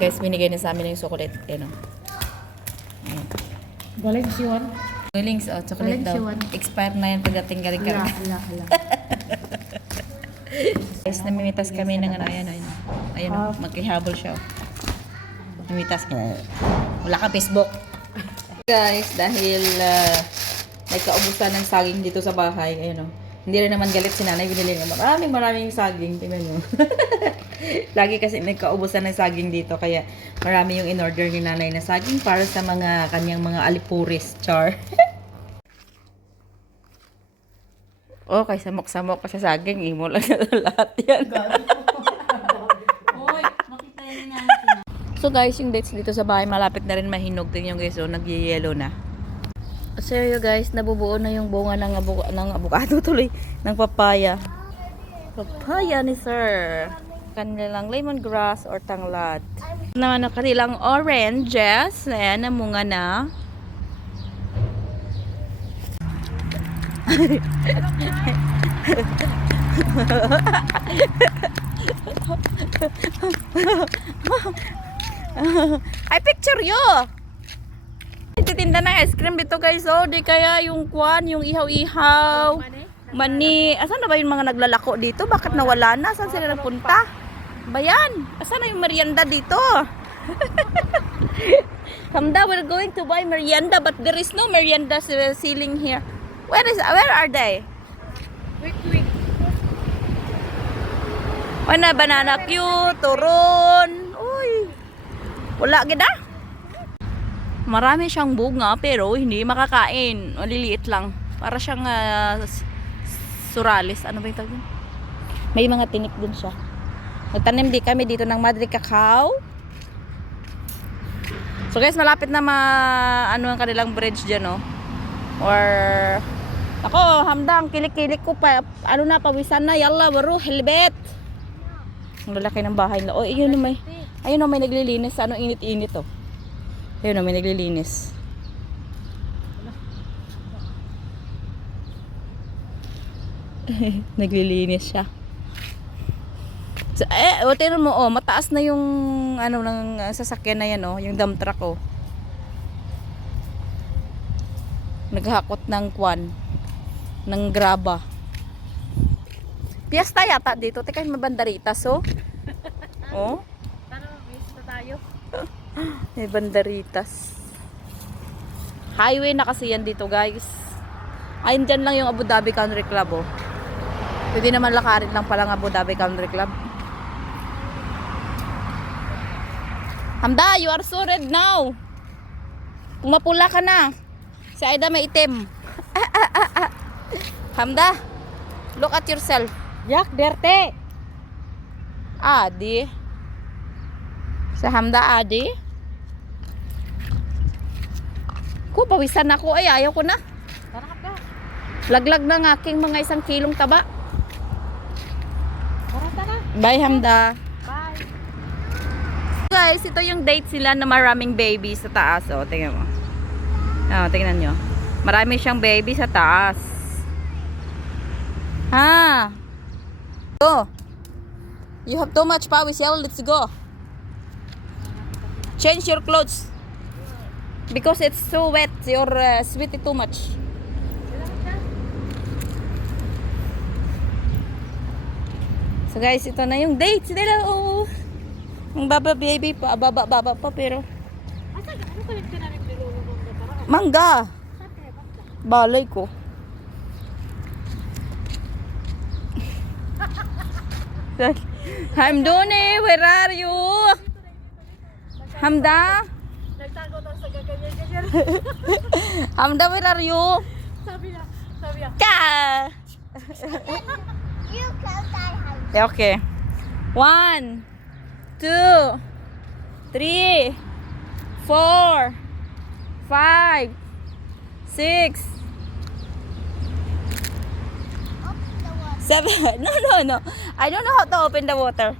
Guys, binigay na sa amin yung chocolate. Ayan o. Galing siwan. Willings, chocolate Galing daw. siwan. Expired na yan pagdating galing Hala, ka. hala, hala. Guys, namimitas kami ng ano, ayan o. Ayan o, magkihabol siya o. Namimitas ka. Wala ka Facebook. Guys, dahil nagkaubusan ng saging dito sa bahay, ayan o. Hindi rin naman galit si nanay, binili niya maraming saging, tingnan nyo. Lagi kasi nagkaubusan ng saging dito, kaya marami yung in-order ni nanay na saging para sa mga kanyang mga alipuris, char. Okay, samok-samok pa sa saging, imo lang na lahat yan. Oy, makita yan natin. So guys, yung dates dito sa bahay, malapit na rin mahinog din yung guys, so nag-yellow na. Seryo guys, nabubuo na yung bunga ng avocado tuloy, ng papaya. Papaya ni sir. Kanilang lemongrass or tanglad. Naman ang kanilang oranges. Ayan, namunga na. I picture you! Titinda ng ice cream dito guys, oh. Di kaya yung kwan, yung ihaw-ihaw. Mani. Asan na ba yung mga naglalako dito? Bakit nawala na? Saan sila nagpunta? Bayan. Asan na yung merienda dito? Hamda, we're going to buy merienda but there is no merienda selling here. Where are they? Wait. Wala, banana cue, turon. Uy. Wala gida. Marami siyang bunga pero hindi makakain. Maliliit lang. Para siyang suralis. Ano ba yung tawag yun? May mga tinik din siya. Nagtanim di kami dito ng Madre Cacao. So guys, malapit na ano ang kanilang bridge dyan, no? Or ako, Hamda, ang kilik-kilik ko pa. Ano na, pawisan na. Yalla, baro, helbet. Ang lalaki ng bahay nila. Oh, ayun na may naglilinis. Ano, init-init, oh. Ayun o, may naglilinis. Naglilinis siya. So, tingnan mo, oh, mataas na yung ano ng sasakyan na yan, oh, yung dump truck, oh. Naghakot ng kwan, ng graba. Piyesta yata dito. Teka, may bandaritas, oh. Oh. Tara, basta tayo. May bandaritas. Highway na kasi yan dito guys. Ayun dyan lang yung Abu Dhabi Country Club, oh. Pwede naman lakarin lang palang Abu Dhabi Country Club. Hamda, you are so red now. Kung mapula ka na. Si Aida may itim. Hamda, look at yourself. Yak, derte. Adi. Sa Hamda, Adi. Ko, pawisan ako. Ay, ayaw ko na. Tara ka. Laglag ng aking mga 1 kilong taba. Tara. Bye, Hamda. Bye. Guys, ito yung date sila na maraming baby sa taas. O, tingnan mo. O, tingnan nyo. Marami siyang baby sa taas. Ha? Go. You have too much pawis, yell. Let's go. Change your clothes. Because it's so wet. You're sweaty too much. So guys, ito na yung dates nila. Oh. Ang baba baby pa. Baba pa pero. Asa, ano kalit ka namin nilulunong na tara? Mangga. Balay ko. Hamdone, where are you? Hamda? Nagtago daw sa gaganyan. Hamda, where are you? Sabi niya. Ka! You close that house. Yeah, okay. 1, 2, 3, 4, 5, 6, Open the water. 7. No. I don't know how to open the water.